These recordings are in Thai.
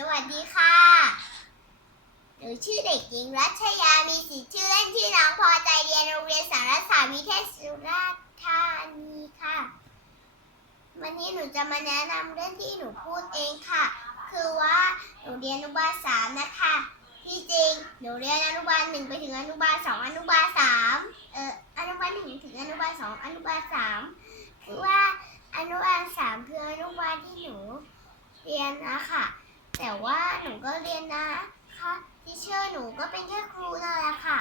สวัสดีค่ะ หนูชื่อเด็กหญิงรัชยา มีสิทธิ์ชื่อเล่นชื่อน้องพอใจเรียนโรงเรียนสารศาสตร์วิเทศสุราษฎร์ธานีค่ะ วันนี้หนูจะมาแนะนำเรื่องที่หนูพูดเองค่ะ คือว่าหนูเรียนอนุบาลสามนะคะ ที่จริงหนูเรียนอนุบาลหนึ่งไปถึงอนุบาลสองอนุบาลสามเอออนุบาลหนึ่งถึงอนุบาลสองอนุบาลสามคือว่าอนุบาลสามคืออนุบาลที่หนูเรียนนะคะ แต่ว่าหนูก็เรียนนะคะที่เชื่อหนูก็เป็นแค่ครูนั่นแหละค่ะ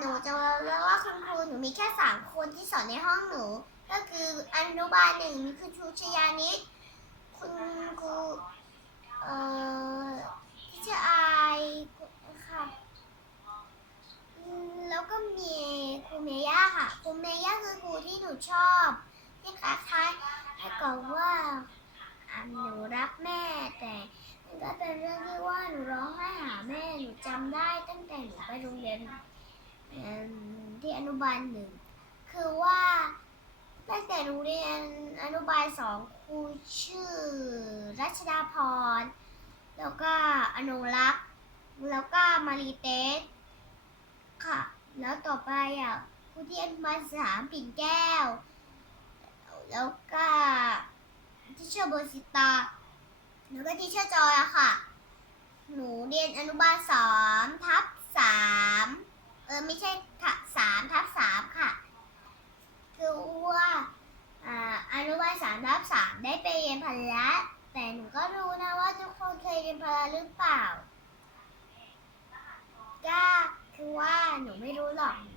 หนูจะเรียกว่าคุณครูหนูมีแค่สามคนที่สอนในห้องหนู ก็คืออนุบาลหนึ่งมีคุณครูชยานิดคุณครูเอ่อที่ชื่ออายค่ะแล้วก็มีครูเมย่าค่ะครูเมย่าคือครูที่หนูชอบที่คล้ายๆให้กับว่าอะ หนูรักแม่ แต่มันก็เป็นเรื่องที่ว่าหนูร้องไห้หาแม่หนูจำได้ตั้งแต่หนูไปโรงเรียนที่อนุบาลหนึ่งคือว่าตั้งแต่หนูเรียนอนุบาลสองครูชื่อรัชดาพร แล้วก็อนุรักษ์แล้วก็มารีเตสค่ะ แล้วต่อไปอะครูที่อนุบาลสามปิ่นแก้ว แล้วก็ ที่เชื่อเบอร์สิตาแล้วก็ที่เชื่อจอยอะค่ะ หนูเรียนอนุบาลสามทับสามเออไม่ใช่ค่ะสามทับสามค่ะ คือว่าอนุบาลสามทับสามได้ไปเรียนพละแต่หนูก็รู้นะว่าทุกคนเคยเรียนพละหรือเปล่าก็คือว่าหนูไม่รู้หรอกหนู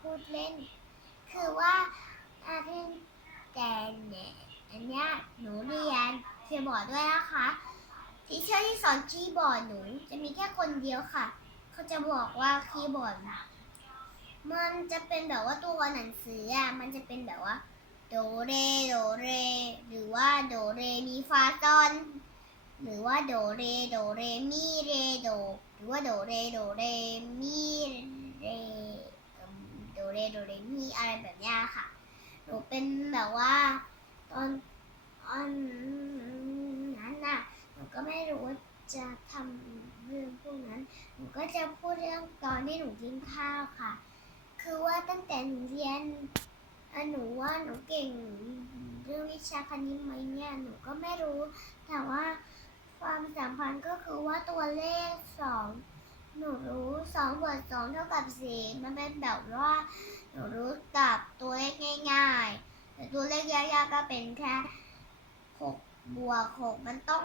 พูดเล่น คือว่าอาเรียนแกนเนี่ย อันเนี้ยหนูเรียนคีย์บอร์ดด้วยนะคะทีเชอร์ที่สอนคีย์บอร์ดหนูจะมีแค่คนเดียวค่ะ เขาจะบอกว่าคีย์บอร์ดมันจะเป็นแบบว่าตัวหนังสืออะมันจะเป็นแบบว่าโดเรโดเร หรือว่าโดเรมีฟาซอนหรือว่าโดเรโดเรมีเรโด หรือว่าโดเรโดเรมีเร่โดเรโดเรมีอะไรแบบนี้ค่ะหนูเป็นแบบว่า ตอนตอนนั้นน่ะหนูก็ไม่รู้ว่าจะทำเรื่องพวกนั้น หนูก็จะพูดเรื่องตอนที่หนูกินข้าวค่ะ คือว่าตั้งแต่หนูเรียนหนูว่าหนูเก่งเรื่องวิชาคณิตไหมเนี่ยหนูก็ไม่รู้ แต่ว่าความสัมพันธ์ก็คือว่าตัวเลขสองหนูรู้สองบวกสองเท่ากับสี่มันเป็นแบบว่าหนูรู้กับตัวเลขง่ายๆ แต่ตัวเลข ยกๆก็เป็นแค่หกบวกหกมันต้อง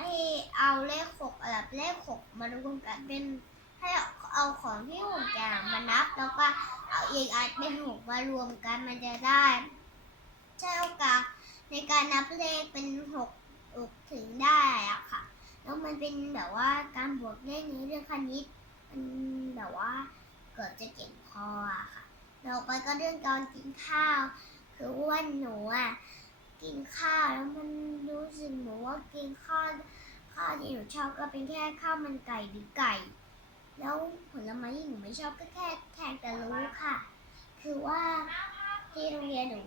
ให้เอาเลขหกกับเลขหกมารวมกันเป็นให้เอาของที่หกอย่างมานับ แล้วก็เอาอีกอันเป็นหกมารวมกันมันจะได้ใช้โอกาสในการนับเลขเป็นหกถึงได้อะค่ะ แล้วมันเป็นแบบว่าการบวกเลขในเรื่องคณิตมันแบบว่าเกิดจะเก่งพออะค่ะเราไปก็เรื่องการกินข้าว คืออ้วนหนูอะกินข้าวแล้วมันรู้สึกหนูว่ากินข้าวข้าวที่หนูชอบก็เป็นแค่ข้าวมันไก่หรือไก่ แล้วผลไม้ที่หนูไม่ชอบก็แค่แทงแต่รู้ค่ะ คือว่าที่โรงเรียนหนู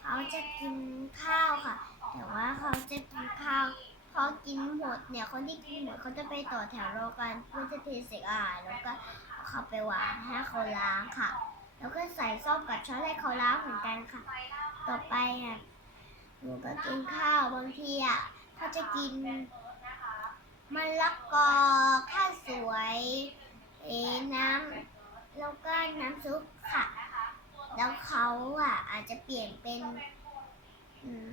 เขาจะกินข้าวค่ะ แต่ว่าเขาจะกินข้าวพอกินหมดเนี่ยคนที่กินหมดเขาจะไปต่อแถวรอกันเพื่อจะเทเสร็จอาหารแล้วก็เขาไปวางให้เขาล้างค่ะ แล้วก็ใส่ซ่อมกับช้อนให้เขาล้างเหมือนกันค่ะ ต่อไปอะหนูก็กินข้าวบางทีอะเขาจะกินมะละกอข้าวสวยเอน้ำแล้วก็น้ำซุปค่ะ แล้วเขาอะ อาจจะเปลี่ยนเป็นอืม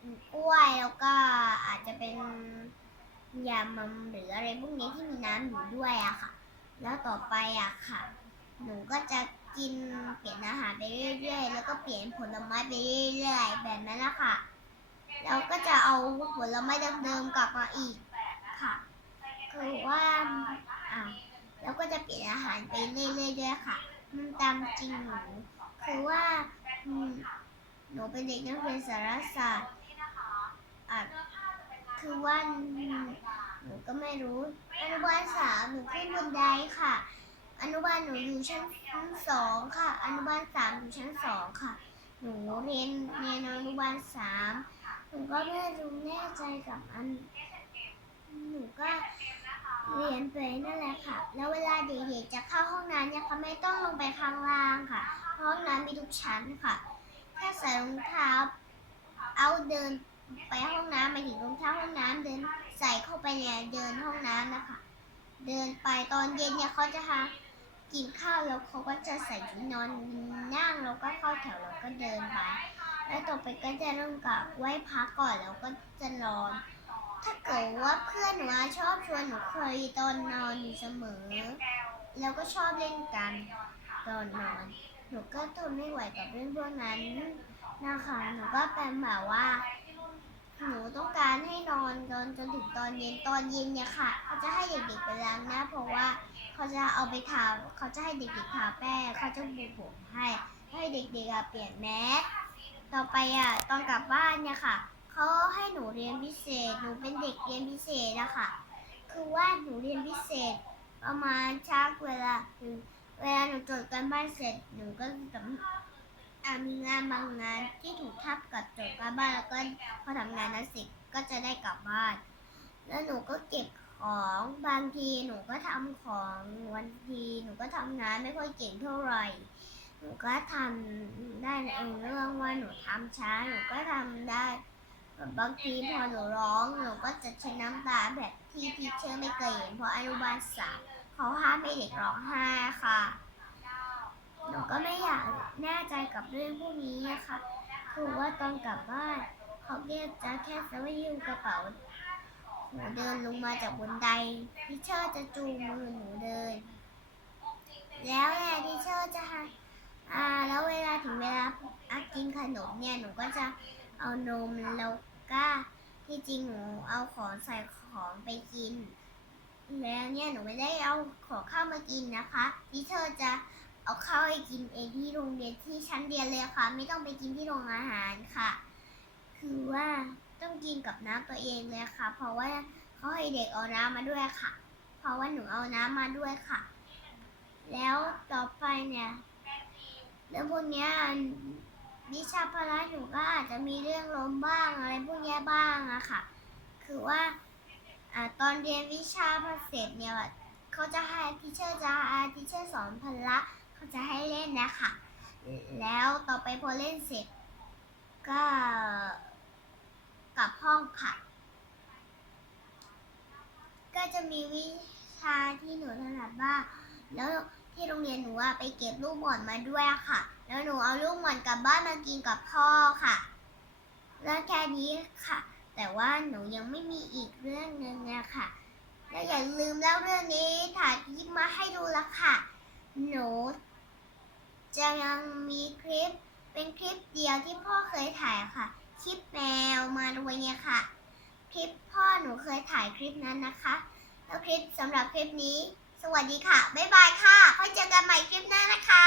อืมกล้วยแล้วก็อาจจะเป็นยำมันหรืออะไรพวกนี้ที่มีน้ำอยู่ด้วยอะค่ะ แล้วต่อไปอะค่ะ หนูก็จะ กินเปลี่ยนอาหารไปเรื่อยๆ แล้วก็เปลี่ยนผลไม้ไปเรื่อยๆ แบบนั้นแหละค่ะ เราก็จะเอาผลไม้เดิมๆกลับมาอีกค่ะ คือว่าอ่าแล้วก็จะเปลี่ยนอาหารไปเรื่อยๆด้วยค่ะมันตามจริงหนูคือว่าหนูเป็นเด็กนักเรียนสารศาสตร์อะคือว่าหนูก็ไม่รู้อนุบาลสามหนูขึ้นบนไดค่ะ อนุบาลหนูอยู่ชั้นสองค่ะ อนุบาลสามอยู่ชั้นสองค่ะ หนูเรียนเรียนอนุบาลสามหนูก็ไม่รู้แน่ใจกับอัน หนูก็เรียนไปนั่นแหละค่ะ แล้วเวลาเด็กๆจะเข้าห้องน้ำเนี่ยเขาไม่ต้องลงไปข้างล่างค่ะ ห้องน้ำมีทุกชั้นค่ะแค่ใส่รองเท้าเอาเดินไปห้องน้ำไปถึงรองเท้าห้องน้ำเดินใส่เข้าไปเนี่ยเดินห้องน้ำนะคะ เดินไปตอนเย็นเนี่ยเขาจะหา กินข้าวแล้วเขาก็จะใส่ชุดนอนนั่งแล้วก็เข้าแถวแล้วก็เดินไป แล้วต่อไปก็จะเริ่มกับไหว้พักก่อนแล้วก็จะนอน ถ้าเกิดว่าเพื่อนหนูชอบชวนหนูคุยตอนนอนอยู่เสมอ แล้วก็ชอบเล่นกันตอนนอน หนูก็ทนไม่ไหวกับเรื่องพวกนั้นนะคะ หนูก็เป็นแบบว่า หนูต้องการให้นอนจนจนถึงตอนเย็นตอนเย็นเนี่ยค่ะเขาจะให้เด็กๆไปล้างหน้าเพราะว่า เขาจะเอาไปทาเขาจะให้เด็กๆทาแป้งเขาจะบูผมให้ให้เด็กๆเปลี่ยนแมสต่อไปอะตอนกลับบ้านเนี่ยค่ะเขาให้หนูเรียนพิเศษ หนูเป็นเด็กเรียนพิเศษอะค่ะคือว่าหนูเรียนพิเศษ ประมาณชักเวลาคือเวลาหนูจดการบ้านเสร็จหนูก็จะมีงานบางงานที่ถูกทับกับจดการบ้านแล้วก็พอทำงานนั้นเสร็จก็จะได้กลับบ้าน แล้วหนูก็เก็บ ของ บางทีหนูก็ทำของวันทีหนูก็ทำงานไม่ค่อยเก่งเท่าไหร่หนูก็ทำได้ในเรื่องว่าหนูทำช้าหนูก็ทำได้บางทีพอหนูร้องหนูก็จะใช้น้ำตาแบบที่ทีเชอร์ไม่เคยเห็นเพราะอนุบาลสามเขาห้ามให้เด็กร้องไห้ค่ะหนูก็ไม่อยากแน่ใจกับเรื่องพวกนี้อะค่ะคือว่าตอนกลับบ้านเขาเรียกจะแค่จะว่ายืมกระเป๋า หนูเดินลงมาจากบนไดทีเชอร์จะจูงมือหนูเดิน แล้วเนี่ยทีเชอร์จะให้อ่า แล้วเวลาถึงเวลาอากินขนมเนี่ยหนูก็จะเอานมแล้วก็ที่จริงหนูเอาของใส่ของไปกิน แล้วเนี่ยหนูไม่ได้เอาของข้าวมากินนะคะที่เธอร์จะเอาข้าวให้กินเองที่โรงเรียนที่ชั้นเรียนเลยค่ะ ไม่ต้องไปกินที่โรงอาหารค่ะ คือว่า ต้องกินกับน้ำตัวเองเลยค่ะ เพราะว่าเขาให้เด็กเอาน้ำมาด้วยค่ะ เพราะว่าหนูเอาน้ำมาด้วยค่ะ แล้วต่อไปเนี่ยเรื่องพวกเนี้ยวิชาพละหนูก็อาจจะมีเรื่องล้มบ้างอะไรพวกเนี้ยบ้างอะค่ะ คือว่าอตอนเรียนวิชาภาษาเศสเนี่ยเขาจะให้ทิเชอร์จะทิเชอร์สอนพละเขาจะให้เล่นนะคะแล้วต่อไปพอเล่นเสร็จก็ กับห้องค่ะก็จะมีวิชาที่หนูถนัดบ้าง แล้วที่โรงเรียนหนูอะไปเก็บลูกหม่อนมาด้วยค่ะ แล้วหนูเอาลูกหม่อนกลับบ้านมากินกับพ่อค่ะ แล้วแค่นี้ค่ะ แต่ว่าหนูยังไม่มีอีกเรื่องหนึ่งนะคะแล้วอย่าลืมแล้วเรื่องนี้ถ่ายคลิปมาให้ดูละค่ะ หนูจะยังมีคลิปเป็นคลิปเดียวที่พ่อเคยถ่ายค่ะ คลิปแมวมาด้วยเนี่ยค่ะ คลิปพ่อหนูเคยถ่ายคลิปนั้นนะคะ แล้วคลิปสำหรับคลิปนี้ สวัสดีค่ะ บ๊ายบายค่ะค่อยเจอกันใหม่คลิปหน้านะคะ